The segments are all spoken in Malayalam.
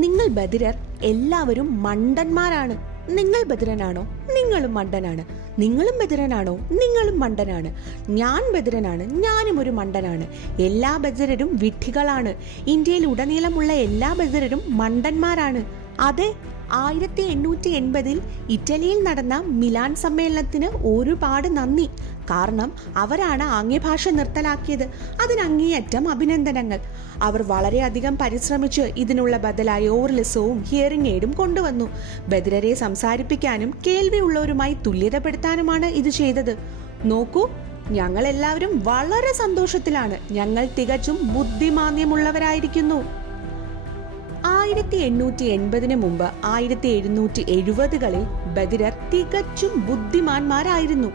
നിങ്ങൾ ബധിരർ എല്ലാവരും മണ്ടന്മാരാണ്. നിങ്ങൾ ബധിരനാണോ? നിങ്ങളും മണ്ടനാണ്. നിങ്ങളും ബധിരനാണോ? നിങ്ങളും മണ്ടനാണ്. ഞാൻ ബധിരനാണ്, ഞാനും ഒരു മണ്ടനാണ്. എല്ലാ ബധിരരും വിഡ്ഢികളാണ്. ഇന്ത്യയിൽ ഉടനീളമുള്ള എല്ലാ ബധിരരും മണ്ടന്മാരാണ്. അതെ, 1880 ഇറ്റലിയിൽ നടന്ന മിലാൻ സമ്മേളനത്തിന് ഒരുപാട് നന്ദി. കാരണം അവരാണ് ആംഗ്യഭാഷ നിർത്തലാക്കിയത്. അതിന് അങ്ങേയറ്റം അഭിനന്ദനങ്ങൾ. അവർ വളരെയധികം പരിശ്രമിച്ച് ഇതിനുള്ള ബദലായി ഓർലിസവും ഹിയറിംഗ് എയ്ഡും കൊണ്ടുവന്നു. ബധിരരെ സംസാരിപ്പിക്കാനും കേൾവിയുള്ളവരുമായി തുല്യതപ്പെടുത്താനുമാണ് ഇത് ചെയ്തത്. നോക്കൂ, ഞങ്ങൾ എല്ലാവരും വളരെ സന്തോഷത്തിലാണ്. ഞങ്ങൾ തികച്ചും ബുദ്ധിമാന്ദ്യമുള്ളവരായിരിക്കുന്നു. 1880 മുമ്പ് 1770-കളിൽ ബധിരർ തികച്ചും ബുദ്ധിമാന്മാരായിരുന്നു.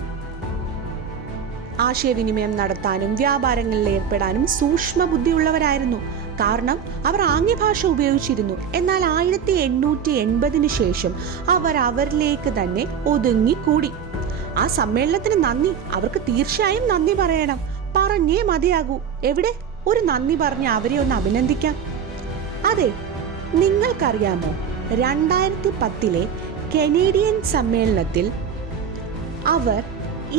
ആശയവിനിമയം നടത്താനും വ്യാപാരങ്ങളിൽ ഏർപ്പെടാനും സൂക്ഷ്മ ബുദ്ധിയുള്ളവരായിരുന്നു. കാരണം അവർ ആംഗ്യഭാഷ ഉപയോഗിച്ചിരുന്നു. എന്നാൽ 1880 ശേഷം അവർ അവരിലേക്ക് തന്നെ ഒതുങ്ങിക്കൂടി. ആ സമ്മേളനത്തിന് നന്ദി. അവർക്ക് തീർച്ചയായും നന്ദി പറയണം. പറഞ്ഞേ മതിയാകൂ. എവിടെ ഒരു നന്ദി പറഞ്ഞ് അവരെ ഒന്ന് അഭിനന്ദിക്കാം. അതെ, നിങ്ങൾക്കറിയാമോ, 2010 കനേഡിയൻ സമ്മേളനത്തിൽ അവർ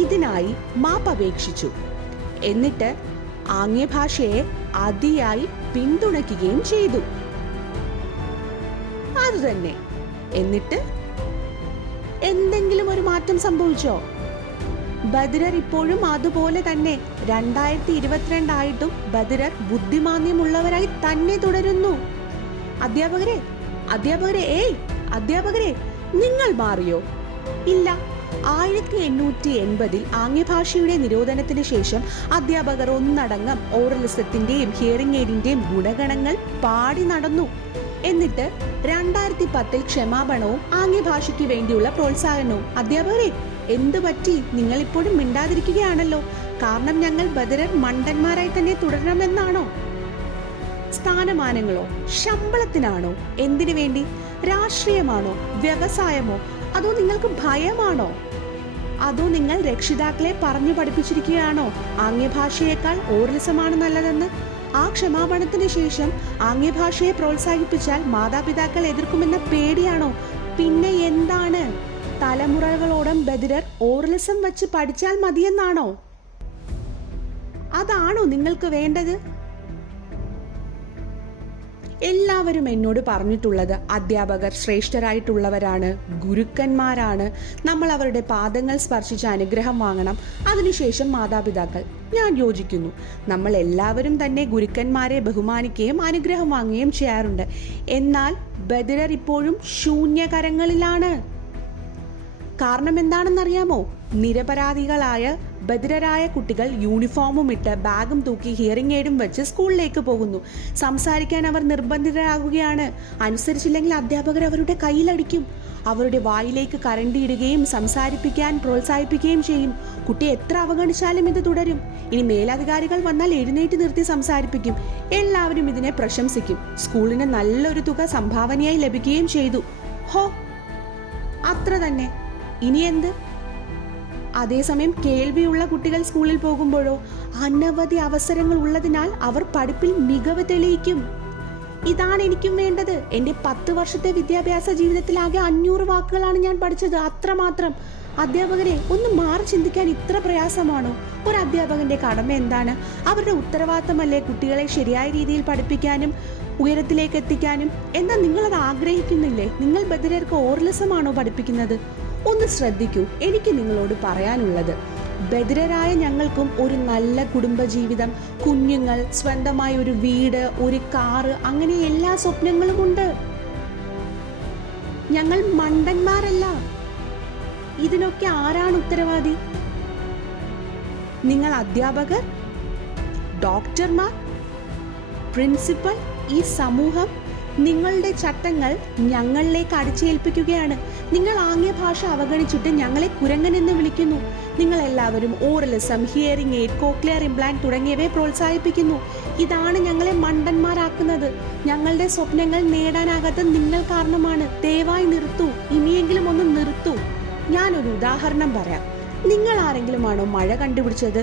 ഇതിനായി മാപ്പപേക്ഷിച്ചു. എന്നിട്ട് ആംഗ്യഭാഷയെ അതിയായി പിന്തുണയ്ക്കുകയും ചെയ്തു. അതുതന്നെ. എന്നിട്ട് എന്തെങ്കിലും ഒരു മാറ്റം സംഭവിച്ചോ? ബധിരർ ഇപ്പോഴും അതുപോലെ തന്നെ. 2022 ആയിട്ടും ബധിരർ ബുദ്ധിമാന്ദ്യമുള്ളവരായി തന്നെ തുടരുന്നു. അധ്യാപകരെ, അധ്യാപകരെ, നിങ്ങൾ മാറിയോ? ഇല്ല. 1880 ആംഗ്യഭാഷയുടെ നിരോധനത്തിന് ശേഷം അധ്യാപകർ ഒന്നടങ്കം ഓറലിസത്തിന്റെയും ഹിയറിംഗ് എയ്ഡിന്റെയും ഗുണഗണങ്ങൾ പാടി നടന്നു. എന്നിട്ട് 2010 ക്ഷമാപണവും ആംഗ്യഭാഷയ്ക്ക് വേണ്ടിയുള്ള പ്രോത്സാഹനവും. അധ്യാപകരെ, എന്തു പറ്റി? നിങ്ങൾ ഇപ്പോഴും മിണ്ടാതിരിക്കുകയാണല്ലോ. കാരണം ഞങ്ങൾ ബധിരർ മണ്ടന്മാരായി തന്നെ തുടരണമെന്നാണോ? സ്ഥാനമാനങ്ങളോ? ശമ്പളത്തിനാണോ? എന്തിനു വേണ്ടി? രാഷ്ട്രീയമാണോ? വ്യവസായമോ? അതോ നിങ്ങൾക്ക് ഭയമാണോ? അതോ നിങ്ങൾ രക്ഷിതാക്കളെ പറഞ്ഞു പഠിപ്പിച്ചിരിക്കുകയാണോ ആംഗ്യഭാഷയേക്കാൾ ഓർലിസമാണ് നല്ലതെന്ന്? ആ ക്ഷമാപണത്തിന് ശേഷം ആംഗ്യഭാഷയെ പ്രോത്സാഹിപ്പിച്ചാൽ മാതാപിതാക്കൾ എതിർക്കുമെന്ന പേടിയാണോ? പിന്നെ എന്താണ്? തലമുറകളോളം ബധിരർ ഓർലിസം വെച്ച് പഠിച്ചാൽ മതിയെന്നാണോ? അതാണോ നിങ്ങൾക്ക് വേണ്ടത്? എല്ലാവരും എന്നോട് പറഞ്ഞിട്ടുള്ളത് അധ്യാപകർ ശ്രേഷ്ഠരായിട്ടുള്ളവരാണ്, ഗുരുക്കന്മാരാണ്. നമ്മൾ അവരുടെ പാദങ്ങൾ സ്പർശിച്ച് അനുഗ്രഹം വാങ്ങണം. അതിനുശേഷം മാതാപിതാക്കൾ. ഞാൻ യോജിക്കുന്നു. നമ്മൾ എല്ലാവരും തന്നെ ഗുരുക്കന്മാരെ ബഹുമാനിക്കുകയും അനുഗ്രഹം വാങ്ങുകയും ചെയ്യാറുണ്ട്. എന്നാൽ ബധിരർ ഇപ്പോഴും ശൂന്യകരങ്ങളിലാണ്. കാരണം എന്താണെന്നറിയാമോ? നിരപരാധികളായ ബധിരരായ കുട്ടികൾ യൂണിഫോമും ഇട്ട് ബാഗും തൂക്കി ഹിയറിംഗ് എയ്ഡും വെച്ച് സ്കൂളിലേക്ക് പോകുന്നു. സംസാരിക്കാൻ അവർ നിർബന്ധിതരാകുകയാണ്. അനുസരിച്ചില്ലെങ്കിൽ അധ്യാപകർ അവരുടെ കയ്യിലടിക്കും. അവരുടെ വായിലേക്ക് കരണ്ടിയിടുകയും സംസാരിപ്പിക്കാൻ പ്രോത്സാഹിപ്പിക്കുകയും ചെയ്യും. കുട്ടിയെ എത്ര അവഗണിച്ചാലും ഇത് തുടരും. ഇനി മേലധികാരികൾ വന്നാൽ എഴുന്നേറ്റ് നിർത്തി സംസാരിപ്പിക്കും. എല്ലാവരും ഇതിനെ പ്രശംസിക്കും. സ്കൂളിന് നല്ലൊരു തുക സംഭാവനയായി ലഭിക്കുകയും ചെയ്തു. ഹോ, അത്ര തന്നെ. ഇനി എന്ത്? അതേസമയം കേൾവിയുള്ള കുട്ടികൾ സ്കൂളിൽ പോകുമ്പോഴോ അനവധി അവസരങ്ങൾ ഉള്ളതിനാൽ അവർ പഠിപ്പിൽ മികവ് തെളിയിക്കും. ഇതാണ് എനിക്കും വേണ്ടത്. എൻ്റെ 10 വർഷത്തെ വിദ്യാഭ്യാസ ജീവിതത്തിലാകെ 500 വാക്കുകളാണ് ഞാൻ പഠിച്ചത്. അത്രമാത്രം. അധ്യാപകരെ, ഒന്ന് മാറി ചിന്തിക്കാൻ ഇത്ര പ്രയാസമാണോ? ഒരു അധ്യാപകന്റെ കടമ എന്താണ്? അവരുടെ ഉത്തരവാദിത്തമല്ലേ കുട്ടികളെ ശരിയായ രീതിയിൽ പഠിപ്പിക്കാനും ഉയരത്തിലേക്ക് എത്തിക്കാനും? എന്നാൽ നിങ്ങളത് ആഗ്രഹിക്കുന്നില്ലേ? നിങ്ങൾ ബധിരർക്ക് ഓർലിസമാണോ പഠിപ്പിക്കുന്നത്? ഒന്ന് ശ്രദ്ധിക്കൂ. എനിക്ക് നിങ്ങളോട് പറയാനുള്ളത്, ബധിരരായ ഞങ്ങൾക്കും ഒരു നല്ല കുടുംബജീവിതം, കുഞ്ഞുങ്ങൾ, സ്വന്തമായ ഒരു വീട്, ഒരു കാറ്, അങ്ങനെ എല്ലാ സ്വപ്നങ്ങളുമുണ്ട്. ഞങ്ങൾ മണ്ടന്മാരല്ല. ഇതിനൊക്കെ ആരാണ് ഉത്തരവാദി? നിങ്ങൾ അധ്യാപകർ, ഡോക്ടർമാർ, പ്രിൻസിപ്പൽ, ഈ സമൂഹം. നിങ്ങളുടെ ചട്ടങ്ങൾ ഞങ്ങളിലേക്ക് അടിച്ചേൽപ്പിക്കുകയാണ്. നിങ്ങൾ ആംഗ്യഭാഷ അവഗണിച്ചിട്ട് ഞങ്ങളെ കുരങ്ങനെന്ന് വിളിക്കുന്നു. നിങ്ങൾ എല്ലാവരും ഓറലിസം, ഹിയറിംഗ് എയ്ഡ്, കോക്ലിയർ ഇംപ്ലാന്റ് തുടങ്ങിയവയെ പ്രോത്സാഹിപ്പിക്കുന്നു. ഇതാണ് ഞങ്ങളെ മണ്ടന്മാരാക്കുന്നത്. ഞങ്ങളുടെ സ്വപ്നങ്ങൾ നേടാനാകാത്ത നിങ്ങൾ കാരണമാണ്. ദയവായി നിർത്തൂ. ഇനിയെങ്കിലും ഒന്ന് നിർത്തൂ. ഞാനൊരു ഉദാഹരണം പറയാം. നിങ്ങൾ ആരെങ്കിലും ആണോ മഴ കണ്ടുപിടിച്ചത്?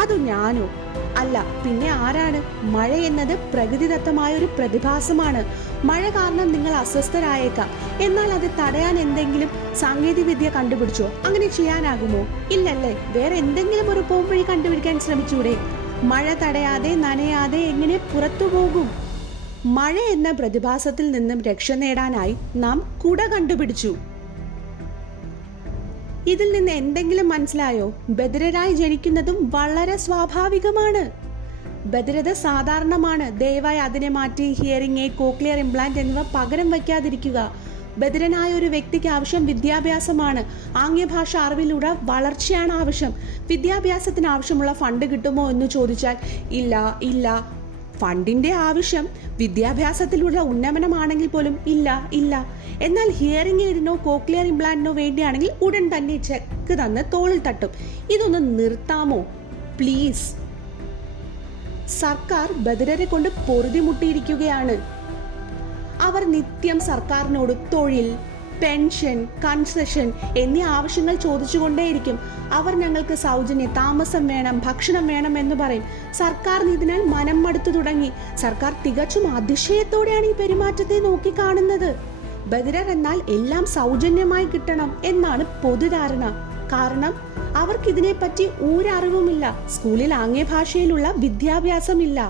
അതു ഞാനോ? അല്ല, പിന്നെ ആരാണ്? മഴ എന്നത് പ്രകൃതിദത്തമായ ഒരു പ്രതിഭാസമാണ്. മഴ കാരണം നിങ്ങൾ അസ്വസ്ഥരായേക്കാം. എന്നാൽ അത് തടയാൻ എന്തെങ്കിലും സാങ്കേതിക വിദ്യ കണ്ടുപിടിച്ചോ? അങ്ങനെ ചെയ്യാനാകുമോ? ഇല്ലല്ലേ. വേറെ എന്തെങ്കിലും ഒരു പോംവഴി കണ്ടുപിടിക്കാൻ ശ്രമിച്ചൂടെ? മഴ തടയാതെ നനയാതെ എങ്ങനെ പുറത്തു പോകും? മഴ എന്ന പ്രതിഭാസത്തിൽ നിന്നും രക്ഷ നേടാനായി നാം കുട കണ്ടുപിടിച്ചു. ഇതിൽ നിന്ന് എന്തെങ്കിലും മനസ്സിലായോ? ബധിരരായി ജനിക്കുന്നതും വളരെ സ്വാഭാവികമാണ്. ബധിരത സാധാരണമാണ്. ദയവായി അതിനെ മാറ്റി ഹിയറിംഗ് എയ്ഡ്, കോക്ലിയർ ഇംപ്ലാന്റ് എന്നിവ പകരം വയ്ക്കാതിരിക്കുക. ബധിരനായ ഒരു വ്യക്തിക്ക് ആവശ്യം വിദ്യാഭ്യാസമാണ്. ആംഗ്യഭാഷ അറിവിലൂടെ വളർച്ചയാണ് ആവശ്യം. വിദ്യാഭ്യാസത്തിന് ആവശ്യമുള്ള ഫണ്ട് കിട്ടുമോ എന്ന് ചോദിച്ചാൽ ഇല്ല. ഫണ്ടിന്റെ ആവശ്യം വിദ്യാഭ്യാസത്തിലുള്ള ഉന്നമനമാണെങ്കിൽ പോലും ഇല്ല. എന്നാൽ ഹിയറിംഗ് എയ്ഡിനോ കോക്ലിയർ ഇംപ്ലാന്റിനോ വേണ്ടിയാണെങ്കിൽ ഉടൻ തന്നെ ചെക്ക് തന്ന് തോളിൽ തട്ടും. ഇതൊന്ന് നിർത്താമോ പ്ലീസ്? സർക്കാർ ബധിരരെ കൊണ്ട് പൊറുതിമുട്ടിയിരിക്കുകയാണ്. അവർ നിത്യം സർക്കാരിനോട് തൊഴിൽ, പെൻഷൻ, കൺസെഷൻ എന്നീ ആവശ്യങ്ങൾ ചോദിച്ചുകൊണ്ടേയിരിക്കും. അവർ ഞങ്ങൾക്ക് സൗജന്യ താമസം വേണം, ഭക്ഷണം വേണം എന്ന് പറയും. സർക്കാരിന് ഇതിനാൽ മനം മടുത്തു തുടങ്ങി. സർക്കാർ തികച്ചും അതിശയത്തോടെയാണ് ഈ പെരുമാറ്റത്തെ നോക്കിക്കാണുന്നത്. ബധിരർ എന്നാൽ എല്ലാം സൗജന്യമായി കിട്ടണം എന്നാണ് പൊതുധാരണ. കാരണം അവർക്കിതിനെപ്പറ്റി ഒരറിവുമില്ല. സ്കൂളിൽ ആംഗ്യഭാഷയിലുള്ള വിദ്യാഭ്യാസമില്ല.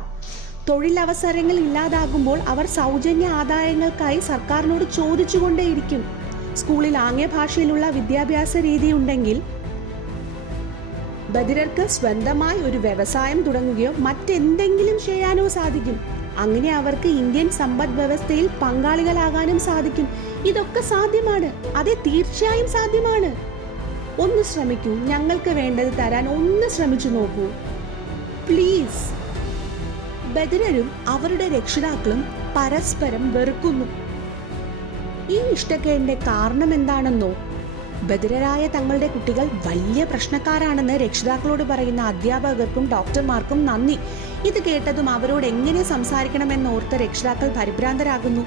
തൊഴിലവസരങ്ങൾ ഇല്ലാതാകുമ്പോൾ അവർ സൗജന്യ ആദായങ്ങൾക്കായി സർക്കാരിനോട് ചോദിച്ചുകൊണ്ടേയിരിക്കും. സ്കൂളിൽ ആംഗ്യഭാഷയിലുള്ള വിദ്യാഭ്യാസ രീതി ഉണ്ടെങ്കിൽ ബധിരർക്ക് സ്വന്തമായി ഒരു വ്യവസായം തുടങ്ങുകയോ മറ്റെന്തെങ്കിലും ചെയ്യാനോ സാധിക്കും. അങ്ങനെ അവർക്ക് ഇന്ത്യൻ സമ്പദ് വ്യവസ്ഥയിൽ പങ്കാളികളാകാനും സാധിക്കും. ഇതൊക്കെ സാധ്യമാണ്. അതെ, തീർച്ചയായും സാധ്യമാണ്. ഒന്ന് ശ്രമിക്കൂ. ഞങ്ങൾക്ക് വേണ്ടത് തരാൻ ഒന്ന് ശ്രമിച്ചു നോക്കൂ പ്ലീസ്. ബധിരരും അവരുടെ രക്ഷിതാക്കളും പരസ്പരം വെറുക്കുന്നു. ഈ ഇഷ്ടക്കേടിന്റെ കാരണം എന്താണെന്നോ? ബധിരരായ തങ്ങളുടെ കുട്ടികൾ വലിയ പ്രശ്നക്കാരാണെന്ന് രക്ഷിതാക്കളോട് പറയുന്ന അധ്യാപകർക്കും ഡോക്ടർമാർക്കും നന്ദി. ഇത് കേട്ടതും അവരോട് എങ്ങനെ സംസാരിക്കണമെന്നോർത്ത് രക്ഷിതാക്കൾ പരിഭ്രാന്തരാകുന്നു.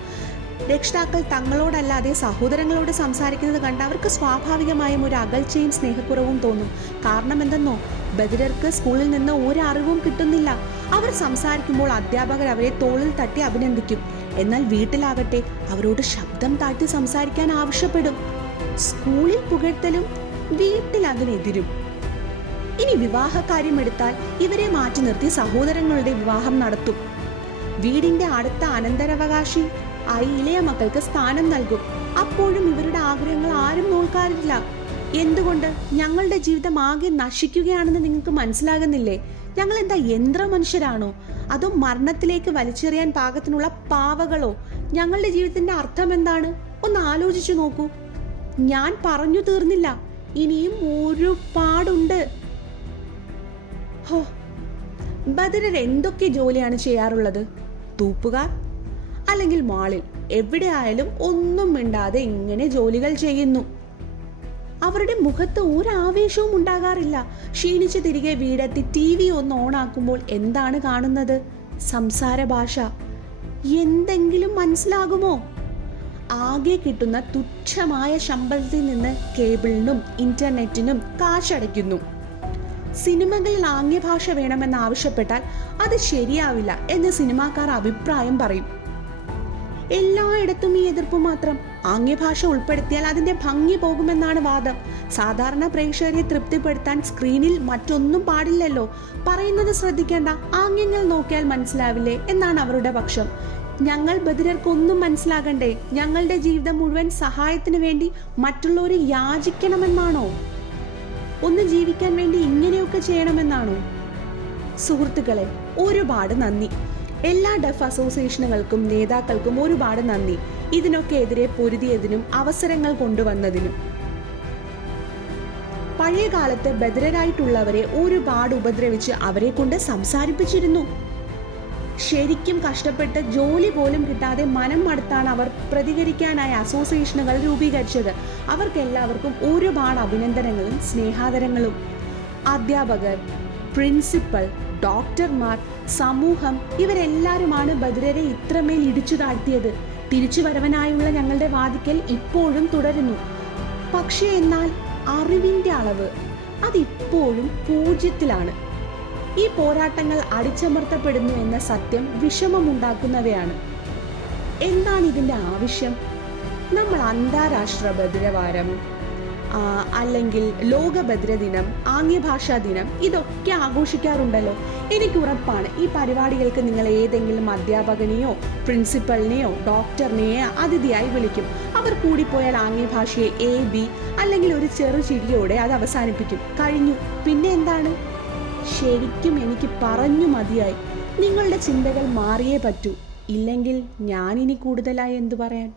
രക്ഷിതാക്കൾ തങ്ങളോടല്ലാതെ സഹോദരങ്ങളോട് സംസാരിക്കുന്നത് കണ്ട് അവർക്ക് സ്വാഭാവികമായും ഒരു അകൽച്ചയും സ്നേഹക്കുറവും തോന്നും. കാരണം എന്തെന്നോ? ബധിരർക്ക് സ്കൂളിൽ നിന്ന് ഒരു അറിവും കിട്ടുന്നില്ല. അവർ സംസാരിക്കുമ്പോൾ അധ്യാപകർ അവരെ തോളിൽ തട്ടി അഭിനന്ദിക്കും. എന്നാൽ വീട്ടിലാകട്ടെ അവരോട് ശബ്ദം താഴ്ത്തി സംസാരിക്കാൻ ആവശ്യപ്പെടും. സ്കൂളിൽ പുകഴ്ത്തലും വീട്ടിൽ അതിനെതിരും. ഇനി വിവാഹകാര്യം എടുത്താൽ ഇവരെ മാറ്റി നിർത്തി സഹോദരങ്ങളുടെ വിവാഹം നടത്തും. വീടിന്റെ അടുത്ത അനന്തരാവകാശി ആയി ഇളയ മക്കൾക്ക് സ്ഥാനം നൽകും. അപ്പോഴും ഇവരുടെ ആഗ്രഹങ്ങൾ ആരും നോക്കാറില്ല. എന്തുകൊണ്ട്? ഞങ്ങളുടെ ജീവിതം ആകെ നശിക്കുകയാണെന്ന് നിങ്ങൾക്ക് മനസ്സിലാകുന്നില്ലേ? ഞങ്ങൾ എന്താ യന്ത്ര മനുഷ്യരാണോ? അതോ മരണത്തിലേക്ക് വലിച്ചെറിയാൻ പാകത്തിനുള്ള പാവകളോ? ഞങ്ങളുടെ ജീവിതത്തിന്റെ അർത്ഥം എന്താണ്? ഒന്ന് ആലോചിച്ചു നോക്കൂ. ഞാൻ പറഞ്ഞു തീർന്നില്ല. ഇനിയും ഒരുപാടുണ്ട്. ബധിരർ എന്തൊക്കെ ജോലിയാണ് ചെയ്യാറുള്ളത്? തൂപ്പുകാർ, അല്ലെങ്കിൽ മാളിൽ, എവിടെ ആയാലും ഒന്നും മിണ്ടാതെ ഇങ്ങനെ ജോലികൾ ചെയ്യുന്നു. അവരുടെ മുഖത്ത് ഒരു ആവേശവും ഉണ്ടാകാറില്ല. ക്ഷീണിച്ച് തിരികെ വീടെത്തി TV ഒന്ന് ഓണാക്കുമ്പോൾ എന്താണ് കാണുന്നത്? സംസാര ഭാഷ. എന്തെങ്കിലും മനസ്സിലാകുമോ? ആകെ കിട്ടുന്ന തുച്ഛമായ ശമ്പളത്തിൽ നിന്ന് കേബിളിനും ഇന്റർനെറ്റിനും കാശടയ്ക്കുന്നു. സിനിമകളിൽ ആംഗ്യഭാഷ വേണമെന്ന് ആവശ്യപ്പെട്ടാൽ അത് ശരിയാവില്ല എന്ന് സിനിമാക്കാർ അഭിപ്രായം പറയും. എല്ലായിടത്തും ഈ എതിർപ്പ് മാത്രം. ആംഗ്യഭാഷ ഉൾപ്പെടുത്തിയാൽ അതിന്റെ ഭംഗി പോകുമെന്നാണ് വാദം. സാധാരണ പ്രേക്ഷകരെ തൃപ്തിപ്പെടുത്താൻ സ്ക്രീനിൽ മറ്റൊന്നും പാടില്ലല്ലോ. പറയുന്നത് ശ്രദ്ധിക്കേണ്ട, ആംഗ്യങ്ങൾ നോക്കിയാൽ മനസ്സിലാവില്ലേ എന്നാണ് അവരുടെ പക്ഷം. ഞങ്ങൾ ബധിരർക്കൊന്നും മനസ്സിലാകണ്ടേ? ഞങ്ങളുടെ ജീവിതം മുഴുവൻ സഹായത്തിന് വേണ്ടി മറ്റുള്ളവരെ യാചിക്കണമെന്നാണോ? ഒന്ന് ജീവിക്കാൻ വേണ്ടി ഇങ്ങനെയൊക്കെ ചെയ്യണമെന്നാണോ? സുഹൃത്തുക്കളെ, ഒരുപാട് നന്ദി. എല്ലാ ഡെഫ് അസോസിയേഷനുകൾക്കും നേതാക്കൾക്കും ഒരുപാട് നന്ദി. ഇതിനൊക്കെ എതിരെ പൊരുതിയതിനും അവസരങ്ങൾ കൊണ്ടുവന്നതിനും. പഴയ കാലത്ത് ബധിരരായിട്ടുള്ളവരെ ഒരുപാട് ഉപദ്രവിച്ച് അവരെ കൊണ്ട് സംസാരിപ്പിച്ചിരുന്നു. ശരിക്കും കഷ്ടപ്പെട്ട് ജോലി പോലും കിട്ടാതെ മനം മടുത്താണ് അവർ പ്രതികരിക്കാനായി അസോസിയേഷനുകൾ രൂപീകരിച്ചത്. അവർക്കെല്ലാവർക്കും ഒരുപാട് അഭിനന്ദനങ്ങളും സ്നേഹാദരങ്ങളും. അധ്യാപകർ, പ്രിൻസിപ്പൽ, ഡോക്ടർമാർ, സമൂഹം ഇവരെല്ലാവരുമാണ് ബധിരരെ ഇത്രമേൽ ഇടിച്ചു താഴ്ത്തിയത്. തിരിച്ചു വരവനായുള്ള ഞങ്ങളുടെ വാദിക്കൽ ഇപ്പോഴും തുടരുന്നു. പക്ഷേ എന്നാൽ അറിവിന്റെ അളവ് അതിപ്പോഴും 0-ലാണ്. ഈ പോരാട്ടങ്ങൾ അടിച്ചമർത്തപ്പെടുന്നു എന്ന സത്യം വിഷമമുണ്ടാക്കുന്നവയാണ്. എന്താണ് ഇതിൻ്റെ ആവശ്യം? നമ്മൾ അന്താരാഷ്ട്ര ബധിരവാരം, അല്ലെങ്കിൽ ലോക ബധിരദിനം, ആംഗ്യഭാഷാ ദിനം ഇതൊക്കെ ആഘോഷിക്കാറുണ്ടല്ലോ. എനിക്ക് ഉറപ്പാണ് ഈ പരിപാടികൾക്ക് നിങ്ങൾ ഏതെങ്കിലും അധ്യാപകനെയോ പ്രിൻസിപ്പലിനെയോ ഡോക്ടറിനെയോ അതിഥിയായി വിളിക്കും. അവർ കൂടിപ്പോയാൽ ആംഗ്യഭാഷയെ AB അല്ലെങ്കിൽ ഒരു ചെറു ചിരിയോടെ അത് അവസാനിപ്പിക്കും. കഴിഞ്ഞു. പിന്നെ എന്താണ്? ശരിക്കും എനിക്ക് പറഞ്ഞു മതിയായി. നിങ്ങളുടെ ചിന്തകൾ മാറിയേ പറ്റൂ. ഇല്ലെങ്കിൽ ഞാനിനി കൂടുതലായി എന്തു പറയാൻ?